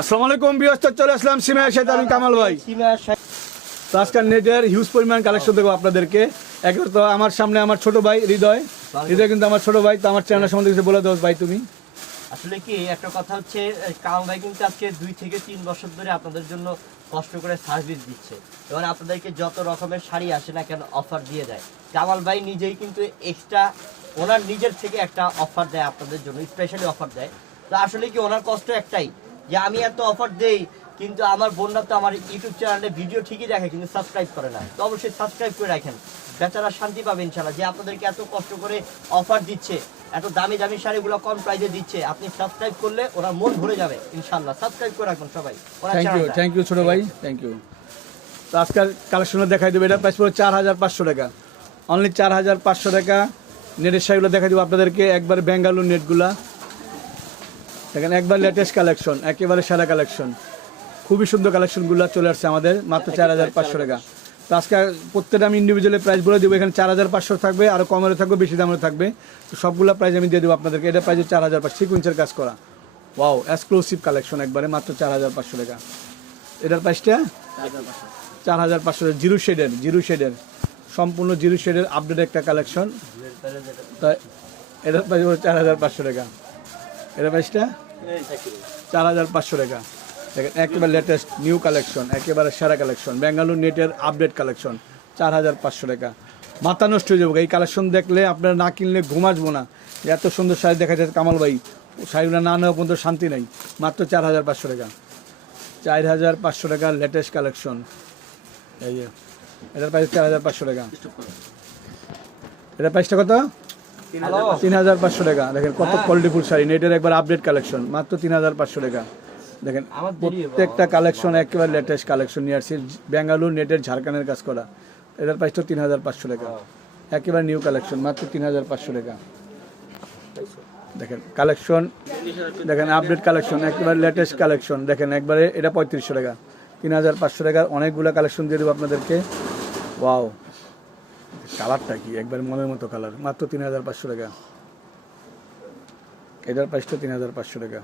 আসসালামু আলাইকুম ভিউয়ার্স, চলে আসলাম সিমাইয়ের সাথে আমি কামাল ভাই। তো আজকাল নেটের হিউজ পরিমাণ কালেকশন দেবো আপনাদেরকে। একবার তো আমার সামনে আমার ছোট ভাই হৃদয় কিন্তু আমার ছোট ভাই। তো আমার চ্যানেল সম্বন্ধে কিছু বলে দাও ভাই তুমি। আসলে কি একটা কথা হচ্ছে, কামাল ভাই কিন্তু আজকে 2 থেকে 3 বছর ধরে আপনাদের জন্য কষ্ট করে সার্ভিস দিচ্ছে এবং আপনাদেরকে যত রকমের শাড়ি আসে না কেন অফার দিয়ে দেয়। কামাল ভাই নিজেই কিন্তু এক্সট্রা ওনার নিজের থেকে একটা অফার দেয় আপনাদের জন্য, স্পেশালি অফার দেয়। তো আসলে কি ওনার কষ্ট একটাই যে আমি এত অফার দেই কিন্তু আমার বোনরা তো আমার ইউটিউব চ্যানেলে ভিডিও ঠিকই দেখে কিন্তু সাবস্ক্রাইব করে না। তো অবশ্যই সাবস্ক্রাইব করে রাখেন, বেচারা শান্তি পাবে ইনশাআল্লাহ। যে আপনাদেরকে এত কষ্ট করে অফার দিচ্ছে, এত দামি দামি শাড়িগুলো কম প্রাইসে দিচ্ছে, আপনি সাবস্ক্রাইব করলে ওরা মন ভরে যাবে ইনশাআল্লাহ। সাবস্ক্রাইব করে রাখুন সবাই। থ্যাংক ইউ ছোট ভাই, থ্যাংক ইউ। তো আজকাল কালেকশনে দেখাই দেবো, এটা প্রাইস পড়বে 4500 টাকা, অনলি 4500 টাকা। নেটের শাড়িগুলো দেখাই দেবো আপনাদেরকে, একবার বেঙ্গালুর নেটগুলা দেখেন, একবার লেটেস্ট কালেকশন, একেবারে সেরা কালেকশন, খুবই সুন্দর কালেকশনগুলো চলে আসছে আমাদের মাত্র 4500 টাকা। তো আজকে প্রত্যেকটা আমি ইন্ডিভিজুয়ালি প্রাইস বলে দেবো। এখানে 4500 থাকবে, আরও কমেরও থাকবে, বেশি দামেরও থাকবে। তো সবগুলো প্রাইস আমি দিয়ে দেবো আপনাদেরকে। এটা প্রাইস 4500, সিকুয়েন্সের কাজ করা, ওয়াও এক্সক্লুসিভ কালেকশন, একবারে মাত্র 4500 টাকা। এটার প্রাইসটা 4500, জিরো শেডের সম্পূর্ণ জিরো শেডের আপডেট একটা কালেকশন। তাই এটার প্রাইস 4500 টাকা। এটার প্রাইসটা 4500 টাকা। দেখেন একেবারে লেটেস্ট নিউ কালেকশন, একেবারে সেরা কালেকশন, বেঙ্গালুর নেটের আপডেট কালেকশন, 4500 টাকা। মাথা নষ্ট হয়ে যাবে এই কালেকশন দেখলে, আপনারা না কিনলে ঘুম আসবো না। এত সুন্দর শাড়ি দেখা যাচ্ছে কামাল ভাই, শাড়িগুলো না নেওয়া পর্যন্ত শান্তি নেই। মাত্র 4500 টাকা, 4500 টাকা লেটেস্ট কালেকশন। এই যে এটার প্রাইস 4500 টাকা। এটার প্রাইসটা কত? 3500 টাকা। দেখেন কত কোয়ালিটিফুল শাড়ি, নেটের একবার আপডেট কালেকশন, মাত্র 3500 টাকা। দেখেন প্রত্যেকটা কালেকশন একেবারে লেটেস্ট কালেকশন নিয়ে আসছি, বেঙ্গালুর নেটের ঝাড়খানের কাজ করা। এটার প্রাইসটা 3500 টাকা, একেবারে নিউ কালেকশন, মাত্র 3500 টাকা। দেখেন কালেকশন, দেখেন আপডেট কালেকশন, একেবারে লেটেস্ট কালেকশন। দেখেন একবারে এটা 3500 টাকা, 3500 টাকার অনেকগুলো কালেকশন দিয়ে দেবো আপনাদেরকে। ওয়াও, কালারটা কি একবার মনের মতো কালার, মাত্র 3500 টাকা। এটার প্রাইসটা 3500 টাকা,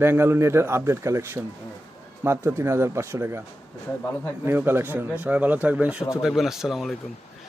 বেঙ্গালুর নেটের আপডেট কালেকশন, মাত্র 3500 টাকা, নিউ কালেকশন। সবাই ভালো থাকবেন, সুস্থ থাকবেন। আসসালামু আলাইকুম।